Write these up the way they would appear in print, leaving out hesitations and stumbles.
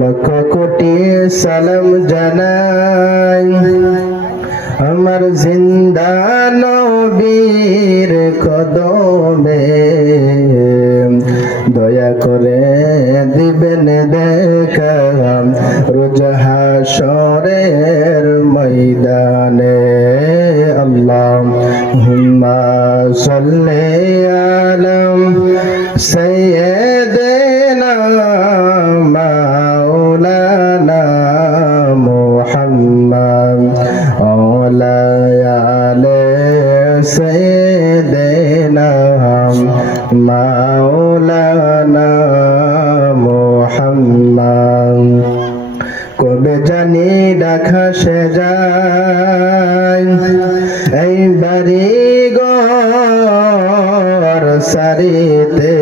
লক্ষ কোটি সালাম জানাই আমার জিন্দা নবীর কদমে, দয়া করে দিবেন দেখা রোজ হাশরের ময়দানে। আল্লাহুম্মা সাল্লি আলা সাইয়্যিদিনা মাওলানা মুহাম্মদ ওয়ালা আলি সাইয়্যিদিনা মাওলানা মুহাম্মদ। কবে জানি দেখা সে যায় এই বাড়ি ঘর সারিতে,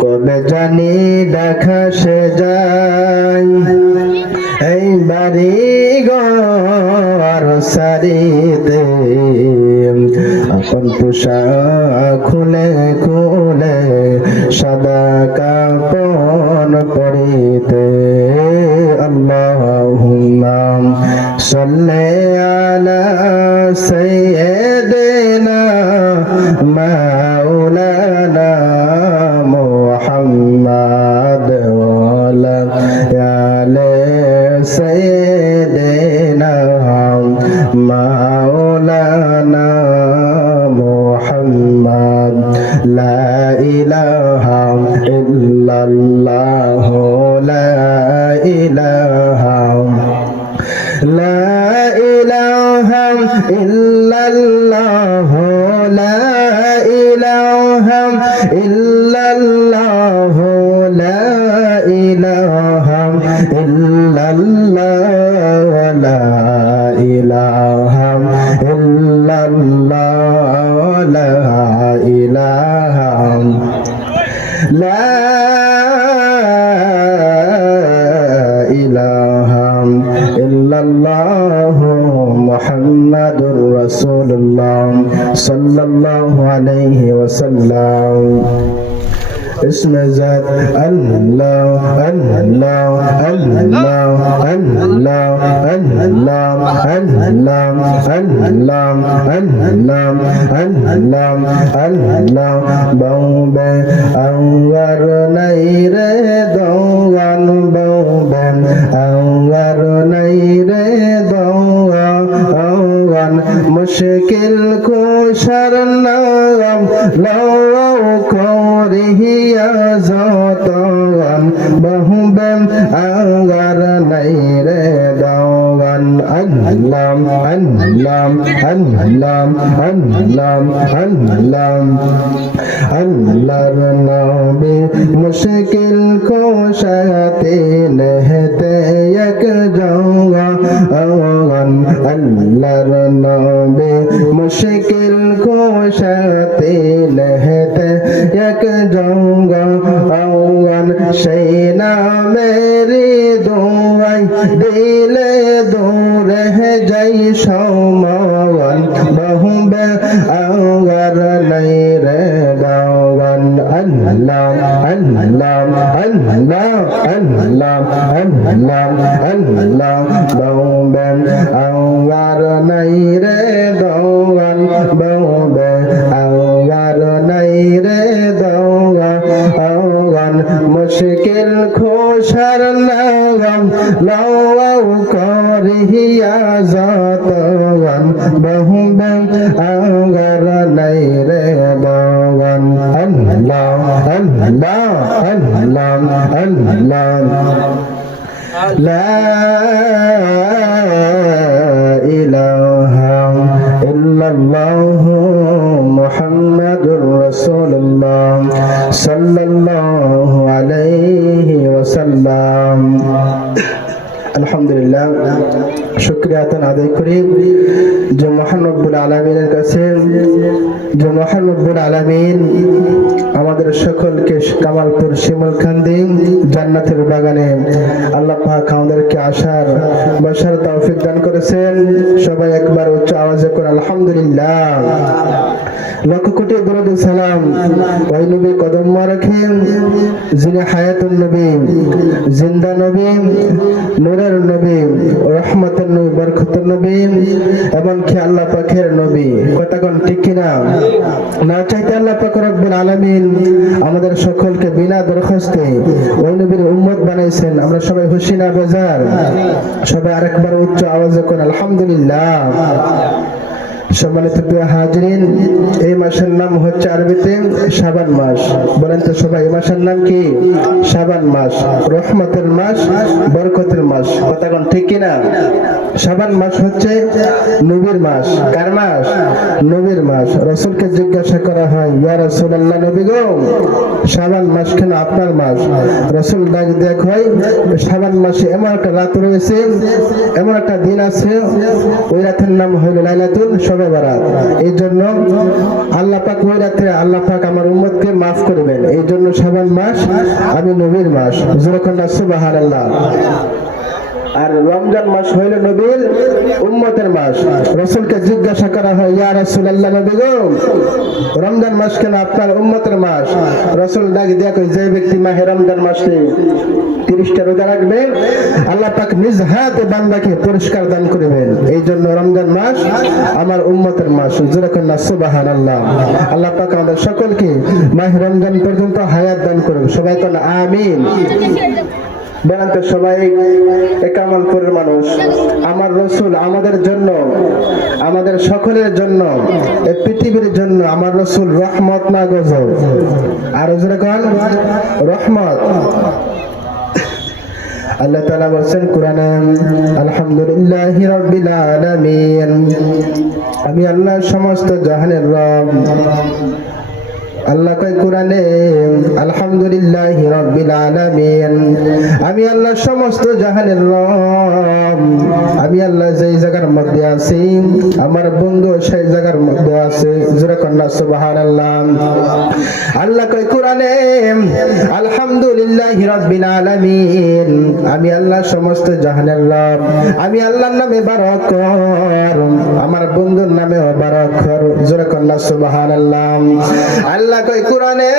কবে জানি দেখা সে যায় এই বাড়ি ঘর সারিতে। আপন পোশাক খুলে খুলে সাদা কাপড় পরিতে। আল্লাহুম্মা সাল্লি আলা সাইয়্যিদিনা মাওলানা মুহাম্মদ ওয়ালা আলি সাইয়্যিদিনা মাওলানা মুহাম্মদ। লা ইলাহা ইল্লাল্লাহ লা ইলাহা লা ইলাহা ইল্লাল্লাহ লা ইলাহা ইল্লাল্লাহ লা ইলাহা ইল্লাল্লাহ লা ইলাহা ইল্লাল্লাহ লা ইলাহা লা ইলাহা ইল্লাল্লাহ মুহাম্মাদুর রাসূলুল্লাহ সাল্লাল্লাহু আলাইহি ওয়াসাল্লাম। اسم ذات الله الله الله الله الله الله الله الله الله الله بوبه أنور نير دوان بوبه أنور نير دوان مشكل كشر نام لو করিয়া যতন বহুবেন আগার নাই রে দাওয়ান। আল্লাহ আল্লাহ আল্লাহ আল্লাহ আল্লাহ আল্লাহর নবী মুশকিল কোশাতে নহতে এক জওয়ান। আল্লাহর নবী মুশকিল কোশাতে নহতে এক জওয়ান। সেই নামেরি দোয়াই দিলে দূর যাই সমান বহুবে আগার নাই রে দাওয়ান। আল্লাহ আল্লাহ আল্লাহ আল্লাহ আল্লাহ আল্লাহ বহুবে আগার নাই রে দাওয়ান বহুবে আগার নাই রে দাওয়ান। মুশকিল খোশার নাম লও করিয়া যতন বহুবে আগার নাই রে দাওয়ান। আল্লাহ আল্লাহ আল্লাহ আল্লাহ লা ইলাহা ইল্লাল্লাহ মুহাম্মাদুর রাসূলুল্লাহ সাল্লাল্লাহু আলাইহি ওয়াসাল্লাম। আলহামদুলিল্লাহ, শুকরিয়া আদায় করি যে মহান রব্বুল আলামিনের কাছে, যে মহান রব্বুল আলামিন আমাদের সকলকে কামালপুর শিমুলকান্দি জান্নাতের বাগানে আল্লাহ পাক আমাদেরকে আসার বসার তৌফিক দান করেছেন। সবাই একবার উচ্চ আওয়াজে করে আলহামদুলিল্লাহ। লক্ষ কোটি দরুদ সালাম ওই নবী কদম রাখে যিনি হায়াতুন নবী, জিন্দা নবী, নূরের নবী, রহমতের নবী, বরকতের নবী, এমনকি আল্লাহ পাকের নবী। কথাগণ ঠিক কিনা? না চাইতে আল্লাহ পাক রব্বুল আলামিন আমাদের সকলকে বিনা দরখাস্তে ওই নবীর উম্মত বানাইছেন। আমরা সবাই খুশি না বেজার? সবাই আরেকবার উচ্চ আওয়াজে করে আলহামদুলিল্লাহ। সম্মানিত প্রিয় হাজিরিন, এই মাসের নাম হচ্ছে আরবিতে শাবান মাস। বলেন তো সবাই, এই মাসের নাম কি? শাবান মাস, রহমতের মাস, বরকতের মাস। কথাগণ ঠিক কিনা? শাবান মাস হচ্ছে নবীর মাস। কার মাস? নবীর মাস। রাসূলকে জিজ্ঞাসা করা হয়, ইয়া রাসূলুল্লাহ, নবী গো, শাবান মাস কেন আপনার মাস? রাসূল ডাক দেখ হয়, শাবান মাসে এমন একটা রাত রয়েছে, এমন একটা দিন আছে, ওই রাতের নাম হইল লাইলাতুল শবে বরাত। এই জন্য আল্লাহ পাক ওই রাতে আল্লাহ পাক আমার উম্মতকে মাফ করবেন। এই জন্য শাবান মাস আমি নবীর মাস। যেরকম সুবহানাল্লাহ। আর রমজান মাস হইল নবীর উম্মতের মাস। রাসূলকে জিজ্ঞাসা করা হয়, ইয়া রাসূলুল্লাহ, নবী গো, রমজান মাস কেন আপনার উম্মতের মাস? রাসূল ডাক দিয়া কয়, যে ব্যক্তি মাহে রমজান মাসে 30টা রোজা রাখবে, আল্লাহ পাক নিজ হাতে বান্দাকে পুরস্কার দান করবেন। এই জন্য রমজান মাস আমার উম্মতের মাস। যেরকম সুবহানাল্লাহ। আল্লাহ পাক আমাদের সকলকে মাহে রমজান পর্যন্ত হায়াত দান করুন। সবাই কোন আমিন। বলেন তো সবাই, কামালপুরের মানুষ, আমার রাসূল আমাদের জন্য, আমাদের সকলের জন্য, এই পৃথিবীর জন্য আমার রাসূল রহমত না গজব? আর যেরকম রহমত। আল্লাহ তাআলা বলেন কোরআনে, আলহামদুলিল্লাহি রাব্বিল আলামিন, আমি আল্লাহ সমস্ত জাহানের রব। আল্লাহ কয় কোরআনে, আলহামদুলিল্লাহি রাব্বিল আলামিন, আমি আল্লাহ সমস্ত জাহানের রব। আমি আল্লাহ যেই জায়গার মধ্যে আছি, আমার বন্ধু সেই জায়গার মধ্যে আছে। জোরে কন্যা সুবহানাল্লাহ। আল্লাহ কয় কোরআনে, আলহামদুলিল্লাহি রাব্বিল আলামিন, আমি আল্লাহ সমস্ত জাহানের রব। আমি আল্লাহর নামে বারকত, আমার বন্ধুর নামেও বারকত। জোরে কন্যা সুবহানাল্লাহ। আল্লাহ কয় কোরআনে,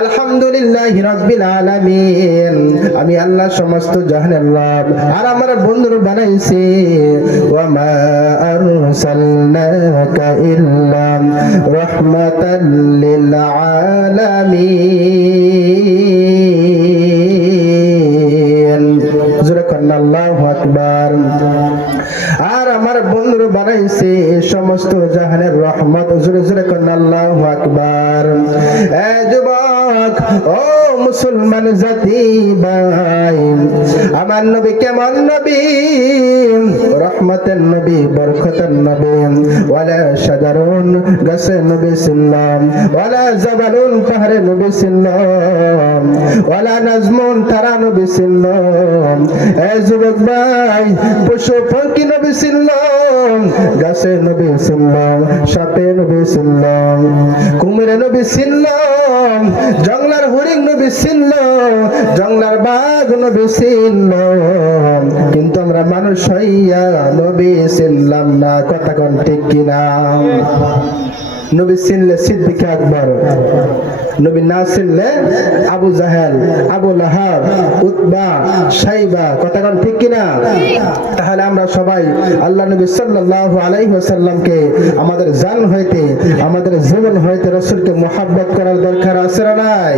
আলহামদুলিল্লাহি রাব্বিল আলামিন, আমি আল্লাহ সমস্ত জাহানের রব। আর আমার বন্ধুর বানাইছে, ওয়া মা আরসালনাকা ইল্লা রাহমাতাল লিল আলামিন। জোরে কন্না আল্লাহু আকবার। আর আমার বন্ধুর বানাইছে সমস্ত জাহানের রহমত। জোরে জোরে কন্না আল্লাহু আকবার। এ যুবক, ও মুসলমান জাতি ভাই, আমার নবী কেমন নবী? রহমতের নবী, বরকতের নবী। ওয়ালা শাজারুন, গাছে নবী ছিলাম। ওয়ালা জাবালুন, পাহাড়ে নবী ছিলাম। ওয়ালা নাজমুন, তারা নবী ছিলাম। এ যুবক ভাই, পশু পাখি নবী ছিলাম, গাছে নবী ছিলাম, সাপে নবী ছিলাম, কুমিরে নবী ছিলাম, জঙ্গলার হরিণ নবী ছিলাম, জঙ্গলার বাঘ নবী ছিলাম। কিন্তু আমরা মানুষ হইয়া নবী ছিলাম না। কথা কোন ঠিক কিনা? নবী চিনলে সিদ্দিক আকবর, নবী না চিনলে আবু জাহেল, আবু লাহাব, উতবা, সাইবা। কথা কোন ঠিক কিনা? তাহলে আমরা সবাই আল্লাহ নবী সাল্লাল্লাহু আলাইহি ওয়াসাল্লামকে আমাদের জান হইতে, আমাদের জীবন হইতে রাসূলকে মুহাব্বত করার দরকার আছে না নাই?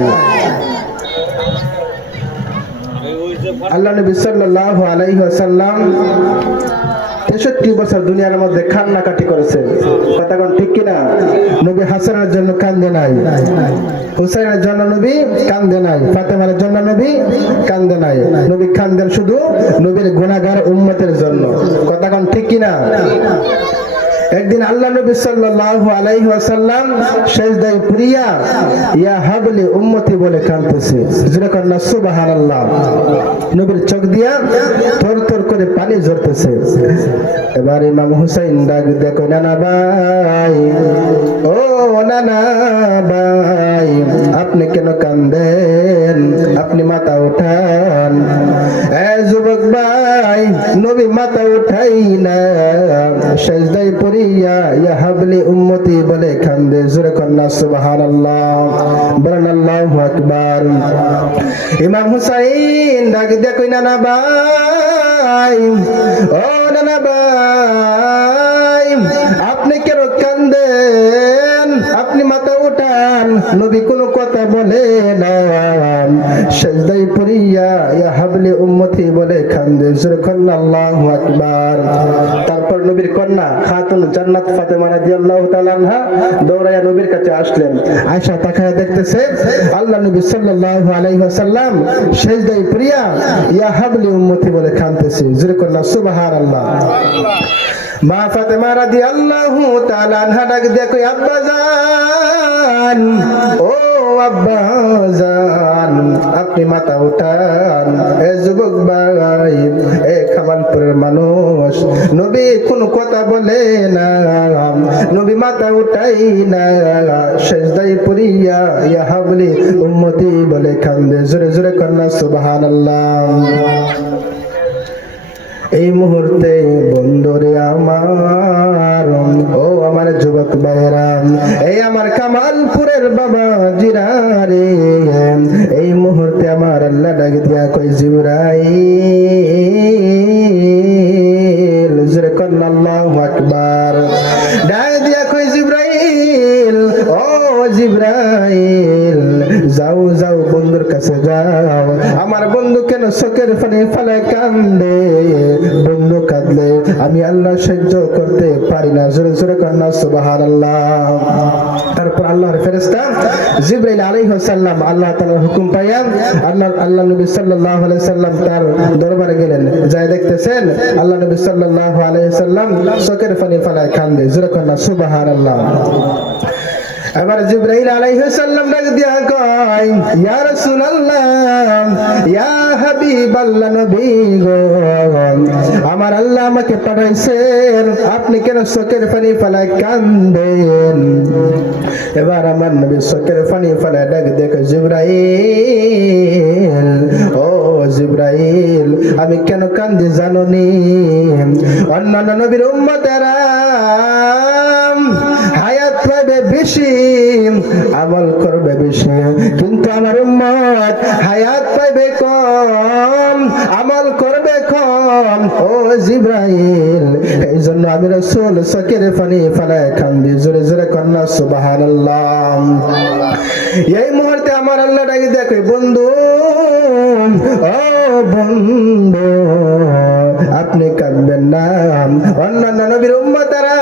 আল্লাহ নবী সাল্লাল্লাহু আলাইহি ওয়াসাল্লাম 63 বছর দুনিয়ার মধ্যে কান্নাকাটি করেছেন। কথা কোন ঠিক কিনা? নবী হাসানের জন্য কান্দে নাই, হুসাইনের জন্য নবী কান্দে নাই, ফাতেমার জন্য নবী কান্দে নাই। নবী কান্দেন শুধু নবীর গুনাহগার উম্মতের জন্য। কথা কোন ঠিক কিনা? একদিন আল্লাহ নবী সাল্লাল্লাহু আলাইহি ওয়াসাল্লাম সিজদায় পড়িয়া ইয়া হাবলি উম্মতি বলে কাঁদতেছে। যেরকম না সুবহানাল্লাহ, নবীর চোখ দিয়া থরথর করে পানি ঝরতেছে। এবার ইমাম হুসাইন ডাক দিয়ে কই, নানা ভাই, ও নানা ভাই, আপনি কেন কান্দেন? আপনি মাথা উঠান। এ যুবক ভাই, নবী মাথা উঠাই না, সিজদায় পড়িয়া ইয়া হাবলি উম্মতি বলে কান্দে। জোরে কন্না সুবহানাল্লাহ, বলেন আল্লাহু আকবার। ইমাম হুসাইন ডাক দিয়ে কই, নানা ভাই, ও নানা ভাই, আপনি কেন কান্দেন? আপনি মাথা উঠান। নবী কোনো কথা বলে না, সিজদায় পড়িয়া ইয়া হাবলি উম্মতি বলে কান্দে। জোরে কন্না আল্লাহু আকবার। তারপর নবীর কন্যা খাতুন জান্নাত ফাতেমা রাদিয়াল্লাহু তাআলা আনহা দৌড়ায়া নবীর কাছে আসলেন। আয়েশা তাকায়া দেখতেছে আল্লাহ নবী সাল্লাল্লাহু আলাইহি ওয়াসাল্লাম সিজদায় পড়িয়া ইয়া হাবলি উম্মতি বলে কাঁদতেছে। জোরে কন্না সুবহানাল্লাহ। মা ফাতেমা রাদিয়াল্লাহু তাআলা আনহা ডাক দিয়ে কই, আব্বা জান, ও আব্বা জান, আপনি মাথা উঠান। এ যুবক ভাই, এ খামালপুরের মানুষ, নবী কোনো কথা বলে না, নবী মাথা উঠাই না, সিজদায় পড়িয়া ইয়া হাবলি উম্মতি বলে কান্দে। জোরে জোরে কন্না সুবহানাল্লাহ। এই মুহূর্তে বন্ধুরে আমার, ও আমার যুবক ভাইরা, এই আমার কামালপুরের বাবা জিরারে, এই মুহূর্তে আমার আল্লাহ ডাক দিয়া কই, জিবরাইল, জোরে কন্না আল্লাহু আকবার। ডাক দিয়া কই, জিবরাইল, ও জিবরাইল, যাও যাও বন্ধুর কাছে যাও। আমার বন্ধু কেন চোখের পানি ফেলে কান্দে? বন্ধু কাঁদলে আমি আল্লাহ সহ্য করতে পারি না। জোরে জোরে কন্না সুবহানাল্লাহ। তারপর আল্লাহর ফেরেশতা জিবরাইল আলাইহিস সালাম আল্লাহ তাআলার হুকুম পাইয়া আল্লাহ নবী সাল্লাল্লাহু আলাইহি সাল্লাম তার দরবারে গেলেন। যাই দেখতেছেন আল্লাহ নবী সাল্লাল্লাহু আলাইহি সাল্লাম চোখের পানি ফেলে কান্দে। জোরে কন্না সুবহানাল্লাহ। এবার জিবরাইল আলাইহিস সালাম ডাক দিয়া কয়, ইয়া রাসূলুল্লাহ, ইয়া হাবিবাল্লাহ, নবী গো, আমার আল্লাহ আমাকে পাঠাইছেন, আপনি কেন চোখের পানি ফেলে কান্দেন? এবার আমার নবী চোখের পানি ফেলে ডাক দিয়ে, জিবরাইল, ও জিবরাইল, আমি কেন কান্দি জানোনি? অন্যান্য নবীর উম্মতেরা হায়াত পাবে বেশি, আমল করবে বেশি, কিন্তু আমার উম্মত হায়াত পাবে কম, আমল করবে কম। ও জিবরাইল, এই জন্য আমি রাসূল চোখের পানি ফেলে কান্দি। জোরে জোরে কন্না সুবহানাল্লাহ। এই মুহূর্তে আমার আল্লাহ ডাকি দেখে, বন্ধু, ও বন্ধু, আপনি কাঁদবেন না। অন্যান্য নবীর উম্মতেরা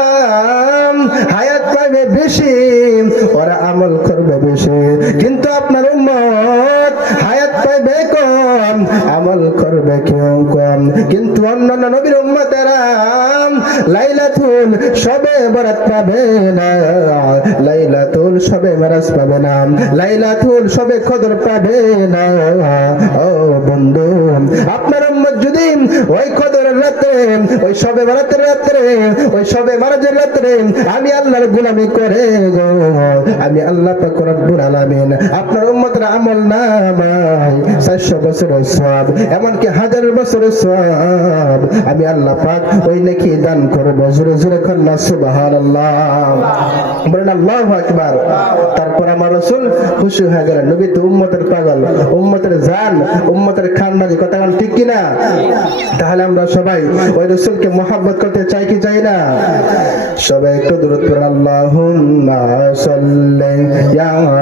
হায়াত পাবে বেশি, ওরা আমল করবে বেশি, কিন্তু আপনার উম্মত হায়াত পাবে কম, আমল করবে কেউ কম। কিন্তু অন্যান্য নবীর উম্মতেরা লাইলাতুল শবে বরাত পাবে না, লাইলাতুল শবে মেরাজ পাবে না, লাইলাতুল শবে কদর পাবে না। ও বন্ধু, আপনার উম্মত যদি ওই কদরের রাতে, ওই শবে বরাতের রাতে, ওই শবে মেরাজের রাতে আমি আল্লাহর গোলামি করে গো, আমি আল্লাহ পাক রব্বুল আলামিন আপনার উম্মতের আমল নামায় 400 বছরের সওয়াব, এমনকি 1000 বছরের সওয়াব আমি আল্লাহ পাক ওই নেকি দান করব। জোরে জোরে কন্না সুবহানাল্লাহ, বলেন আল্লাহু আকবার। তারপর আমার রাসূল খুশি হয়ে গেলেন। নবী তো উম্মতের পাগল, উম্মতের জান, উম্মতের খানদানি, কথা ঠিক কি না? তাহলে আমরা সবাই ওই রাসূলকে মুহাব্বত করতে চাই কি চাই না? সবাই একটু দরুদ পড়ুন। আল্লাহুম্মা সাল্লি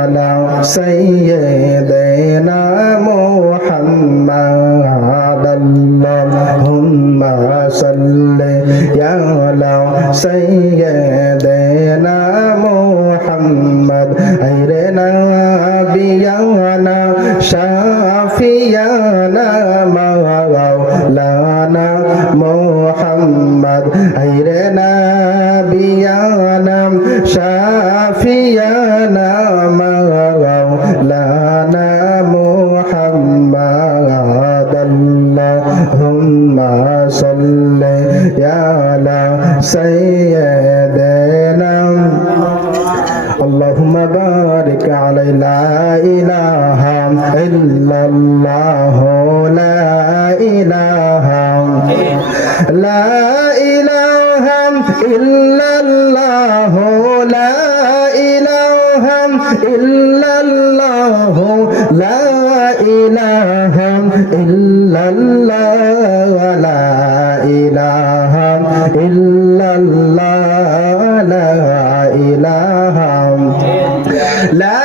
আলা সাইয়্যিদিনা মুহাম্মাদ, আল্লাহুম্মা সাল্লি আলা সাইয়্যিদিনা মুহাম্মাদ, আইরে নাবিয়ানা শাফিয়ানা মাওলানা মুহাম্মাদ, আইরে নাবিয়ানা سيدنا اللهم بارك على لا إله إلا الله لا إله لا إله إلا الله لا إله إلا الله لا إله إلا الله لا إله إلا الله لا إله لا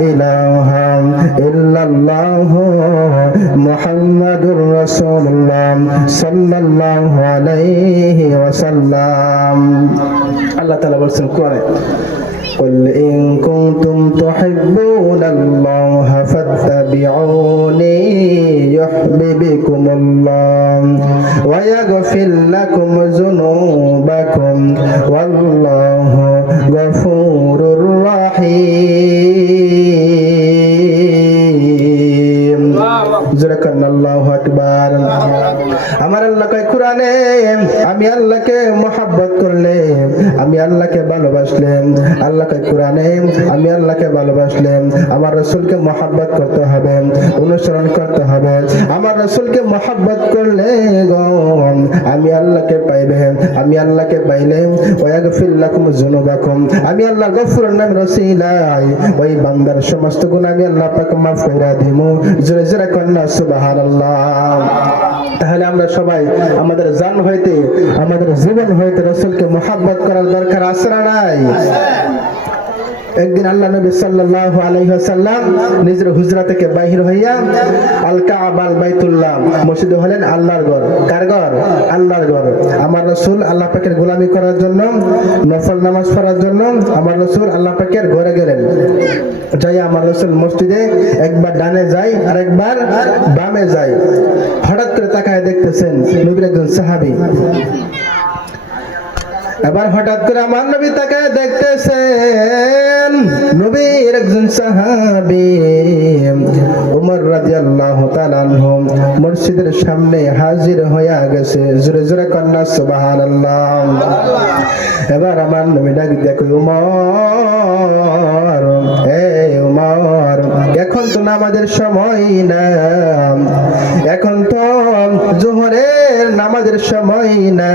إله إلا الله محمد رسول الله صلى الله عليه وسلم الله تعالى বলেছেন কোরআনে قل إن كنتم تحبون الله فاتبعوني يحببكم الله ويغفر لكم ذنوبكم والله غفور رحيم جزاكم الله أكبر আমার আল্লাহ কয় কোরআনে আমি আল্লাহকে মহব্বত করলে আমি আল্লাহকে ভালোবাসলে আল্লাহ কয় কোরআনে আমি আল্লাহকে ভালোবাসলে আমার রাসূলকে মহব্বত করতে হবে অনুসরণ করতে হবে আমার রাসূলকে মহব্বত করলে আমি আল্লাহকে পাইবে আমি আল্লাহকে পাইলে ওয়াগফির লাকুম যুনুবাকুম আমি আল্লাহ গফুরুর নাম রসিলাই ওই বান্দার সমস্ত গুনাহ আমি আল্লাহ পাক মাফ করে দিমু জোরে জোরে কন্না সুবহানাল্লাহ তাহলে আমরা সবাই আমাদের জান হইতে আমাদের জীবন হইতে রাসূলকে মহব্বত করার দরকার আছে না নাই একদিন আল্লাহ নবী সাল্লাল্লাহু আলাইহি ওয়াসাল্লাম নিজের হুজরা থেকে বাহির হইয়া আল কাবা আল বাইতুল্লাহ মসজিদে হলেন আল্লাহর ঘর কার ঘর আল্লাহর ঘর আমার রাসূল আল্লাহ পাকের গোলামি করার জন্য নফল নামাজ পড়ার জন্য আমার রাসূল আল্লাহ পাকের ঘরে গেলেন যাই আমার রাসূল মসজিদে একবার ডানে যায় আর একবার বামে যায় হঠাৎ করে তাকায় দেখতেছেন নবীর একজন সাহাবী এবার হঠাৎ করে আমার নবী তাকে দেখতেছেন নবীর একজন সাহাবী ওমর রাদিয়াল্লাহু তাআলা আনহু মসজিদের সামনে হাজির হয়ে গেছে জোরে জোরে কন্না সুবহানাল্লাহ এবার আমার নবী ডাক দিয়ে কই ওমর এই ওমর এখন তো নামাজের সময় না এখন তো জোহরের নামাজের সময় না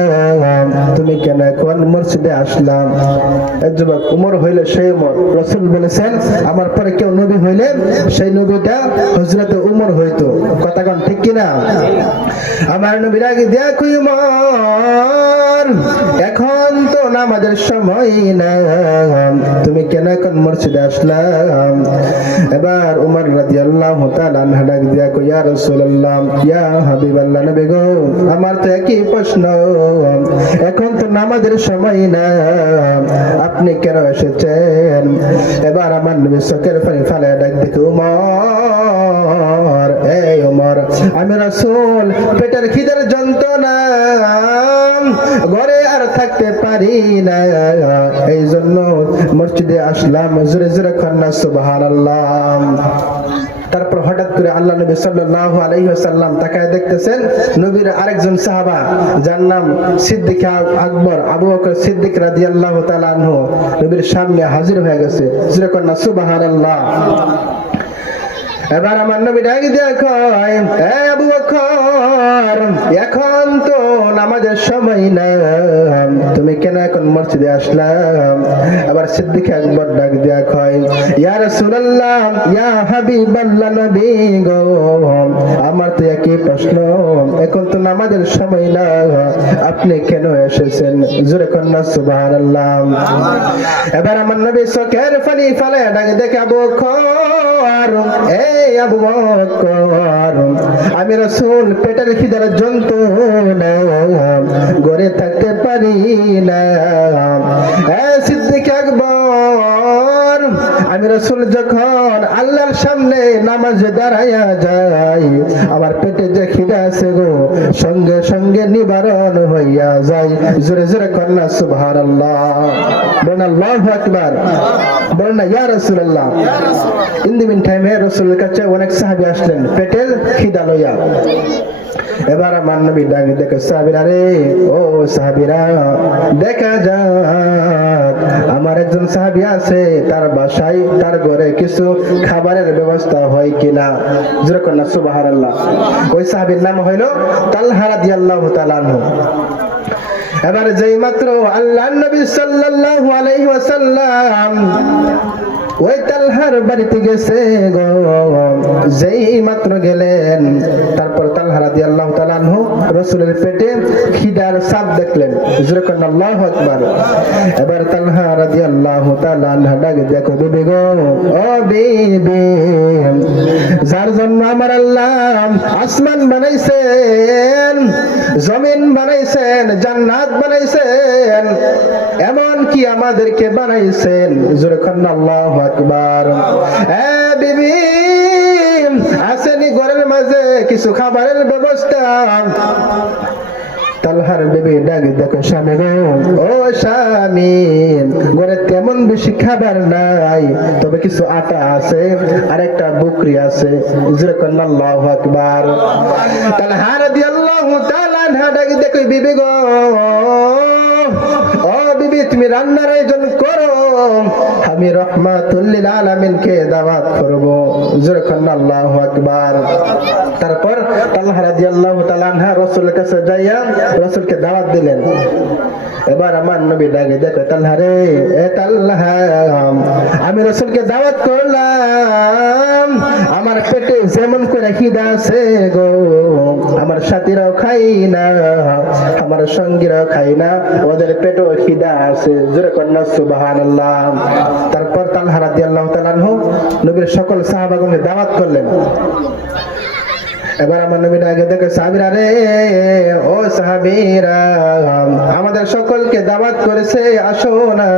তুমি কেন এখন মসজিদে আসলাম যুবক উমর হইলে সেই উমর রাসূল বলেছেন আমার পরে কেউ নবী হইলে সেই নবীটা হযরত উমর হইতো কথা কোন ঠিক কি না আমার নবী রাগে দেয়া কই উমর এখন তো নামাজের সময় না তুমি কেন এখন মসজিদে আসলাম এবার উমর রাদিয়াল্লাহু তাআলা আনহু ডাক দিয়া কই ইয়া রাসূলুল্লাহ ইয়া হাবিবাল্লাহ নবী গো আমার তো একই প্রশ্ন এখন তো নামাজের সময় না আপনি কেন এসেছেন এবার আমার নবী চোখের পানি ফেলে ডাক দিকে উমর এই উমর আমি রাসূল পেটের খিদের যন্ত্রণা ঘরে আর থাকতে পারি না এই জন্য মসজিদে আসলাম জোরে জোরে কন্না সুবহানাল্লাহ তারপর হঠাৎ করে আল্লাহ নবী সাল্লাল্লাহু আলাইহি ওয়াসাল্লাম তাকায় দেখতেছেন নবীর আরেকজন সাহাবা যার নাম সিদ্দিক আকবর আবু বকর সিদ্দিক রাদিয়াল্লাহু তাআলা আনহু নবীর সামনে হাজির হয়ে গেছে জোরে কন্না সুবহানাল্লাহ এবার আমার নবী ডাক দিয়ে কয় এ আবু বকর এখন তো নামাজের সময় না তুমি কেন এখন মসজিদে আসলাম আবার সিদ্দিক আকবর ডাক দিয়ে কয় ইয়া রাসূলুল্লাহ ইয়া হাবিবাল্লাহ নবী গো আমার তো একই প্রশ্ন এখন তো নামাজের সময় না আপনি কেন এসেছেন জোরে কন্না সুবহানাল্লাহ এবার আমার নবী চোখের পানি ফেলে ডাক দেখে আবু বকর এই আবু বকর আমি রাসূল পেটের খিদার যন্ত্রণা ঘরে থাকতে পারি না সিদ্দিক আকবর আমি রাসূল যখন আল্লাহর সামনে নামাজে দাঁড়ায়া যাই আমার পেটে যে খিদা আছে গো সঙ্গে সঙ্গে নিবারণ হইয়া যায় জোরে জোরে কন্না সুবহানাল্লাহ বলেন আল্লাহু আকবার বলেন ইয়া রাসূলুল্লাহ ইন দি মিন টাইম রাসূলের কাছে অনেক সাহাবী আসলেন পেটের খিদা লইয়া এবার আমার নবী ডাক দেখে সাহাবীরা রে, ও সাহাবীরা, দেখা যাক আমার একজন সাহাবী আছে, তার বাসায় তার ঘরে কিছু খাবারের ব্যবস্থা হয় কিনা। যেরকম না সুবহানাল্লাহ। ওই সাহাবীর নাম হইল তালহা রাদিয়াল্লাহু তাআলা আনহু। এবার যেই মাত্র আল্লাহর নবী সাল্লাল্লাহু আলাইহি ওয়াসাল্লাম ওই তালহার বাড়িতে গেছে গো, যেই মাত্র গেলেন, তারপর তালহা রাদিয়াল্লাহু তাআলা আনহু রাসূলের পেটে খিদার ছাপ দেখলেন। যেরকম আল্লাহু আকবার। এবার তালহা রাদিয়াল্লাহু তাআলা আনহা ডাকে দেখো, বিবি গো, ও বিবি, যার জন্য আমার আল্লাহ আসমান বানাইছেন, জমিন বানাইছেন, জান্নাত বানাইছেন, এমন কি আমাদেরকে বানাইছেন। যেরকম আল্লাহু আকবার। এ বিবি, আসেনি ঘরের মাঝে কিছু খাবারের ব্যবস্থা? তালহার বিবি ডাকে দেখো, স্বামী গো, ও স্বামী, ঘরে তেমন বেশি খাবার নাই, তবে কিছু আটা আছে আর একটা বকরি আছে। যেরকম আল্লাহু আকবার। তালহা রাদিয়াল্লাহু তাআলা আনহা ডাকে দেখো, বিবি গো, ও বিবি, তুমি রান্নার আয়োজন করো, আমি রাহমাতুল লিল আলামিনকে দাওয়াত করব। যেরকম আল্লাহু আকবার। তারপর তালহা রাদিয়াল্লাহু তাআলা আনহা রাসূলের কাছে যাইয়া রাসূলকে দাওয়াত দিলেন। এবার আমার নবী ডাকে দেখো, তালহা রে, এ তালহা, আমি রাসূলকে দাওয়াত করলাম, আমার পেটে যেমন করে খিদা আছে গো, আমার সাথীরাও খাই না, আমার সঙ্গীরাও খাই না, ওদের পেটেও খিদা আছে। যেরকম সুবহানাল্লাহ। তারপর তালহা রাদিয়াল্লাহু তাআলা আনহু নবীর সকল সাহাবাগণকে দাওয়াত করলেন। এবার আমার নবী ডাকে দেখে, সাহাবীরা রে, ও সাহাবীরা, আমাদের সকলকে দাওয়াত করেছে, আসো না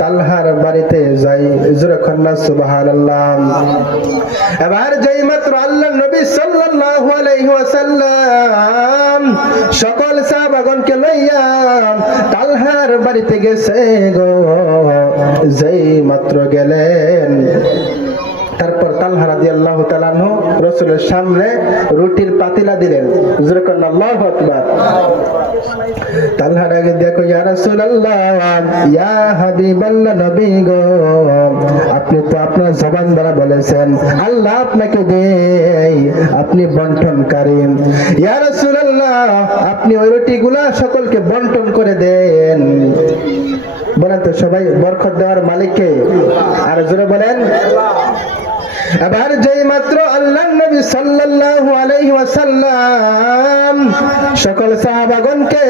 তালহার বাড়িতে যাই। যেরকম সুবহানাল্লাহ। এবার যেই মাত্র আল্লাহর নবী সাল্লাল্লাহু আলাইহি ওয়াসাল্লাম সকল সাহাবাগণকে লইয়া তালহার বাড়িতে গেছে গো, যেই মাত্র গেলেন, তারপর তালহা রাদিয়াল্লাহু তাআলা আনহু রাসূলের সামনে রুটির পাতিলা দিলেন। যেরকম আল্লাহু আকবার। তালহা ডাকে দেখো, ইয়া রাসূলুল্লাহ, ইয়া হাবিবাল্লাহ, নবী গো, আপনি তো আপনার জবান দ্বারা বলেছেন আল্লাহ আপনাকে দেয়, আপনি বন্টনকারী। ইয়া রাসূলুল্লাহ, আপনি ওই রুটিগুলা সকলকে বন্টন করে দেন। বলেন তো সবাই, বরকত দেওয়ার মালিককে? আর জোরে বলেন। এবার যেই মাত্র আল্লাহর নবী সাল্লাল্লাহু আলাইহি ওয়াসাল্লাম সকল সাহাবাগণকে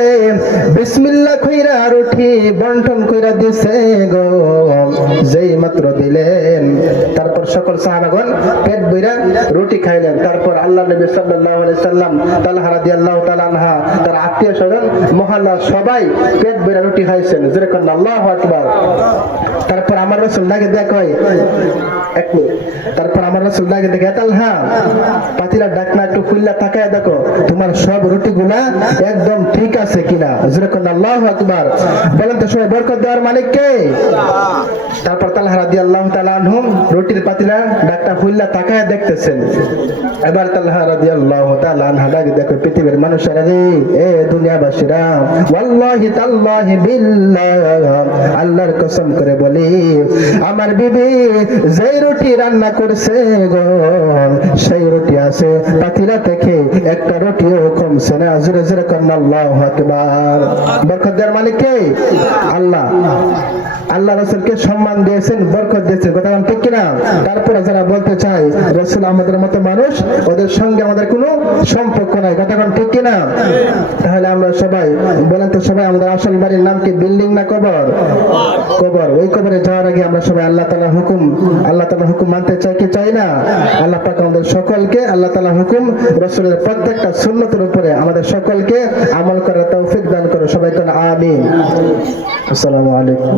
বিসমিল্লাহ কইরা রুটি বন্টন কইরা দিছে গো, যেই মাত্র দিলেন, তারপর সকল সাহাবাগণ পেট ভইরা রুটি খাইলেন। তারপর আল্লাহর নবী সাল্লাল্লাহু আলাইহি সাল্লাম, তালহা রাদিয়াল্লাহু তাআলা আনহা, তার আত্মীয়-স্বজন, মহল্লা সবাই পেট ভইরা রুটি খাইছেন। যেরকম আল্লাহু আকবার। তারপর আমার রাসূল ডাকে দেখো, এক মিনিট, তারপর আমার রাসূল ডাকে দেখে, তালহা, পাতিলা ঢাকনা একটু খুললা তাকায় দেখো তোমার সব রুটিগুলা একদম ঠিক আছে কিনা। যেরকম আল্লাহু আকবার। বলেন তো সবাই, বরকত দেওয়ার মালিক কে? তারপর তালহা রাদিয়াল্লাহু তাআলা আনহু রুটির পাতিলা ঢাকনা খুললা তাকায় দেখতেছেন। এবার তালহা রাদিয়াল্লাহু তাআলা আনহা ডাকে দেখো, পৃথিবীর মানুষেরা রে, এ দুনিয়াবাসীরা, ওয়াল্লাহি তাল্লাহি বিল্লাহ, আল্লাহর কসম করে বলি, আমার বিবি যেই রুটি রান্না করছে গো, সেই রুটি আছে পাতিলা থেকে একটা রুটিও কমছে না। জোরে জোরে কন্যা আল্লাহু আকবার। বরকত দেওয়ার মালিক কে? আল্লাহ। আল্লাহ রাসূলকে সম্মান দিয়েছেন, বরকত দিয়েছেন। কথা বলেন ঠিক কিনা? তারপরে যারা বলতে চায় রাসূল আমাদের মতো মানুষ, ওদের সঙ্গে আমাদের কোনো সম্পর্ক নাই। কথা বলেন ঠিক কিনা? তাহলে আমরা সবাই বলেন তো সবাই, আমাদের আসল বাড়ির নাম কি বিল্ডিং না কবর? কবর। ওই কবরে যাওয়ার আগে আমরা সবাই আল্লাহ তাআলার হুকুম মানতে চাই কি চাই না? আল্লাহ পাক আমাদের সকলকে আল্লাহ তাআলার হুকুম, রাসূলের প্রত্যেকটা সুন্নতের উপরে আমাদের সকলকে আমল করার তৌফিক দান করো। সবাই বলেন আমিন। আসসালামু আলাইকুম।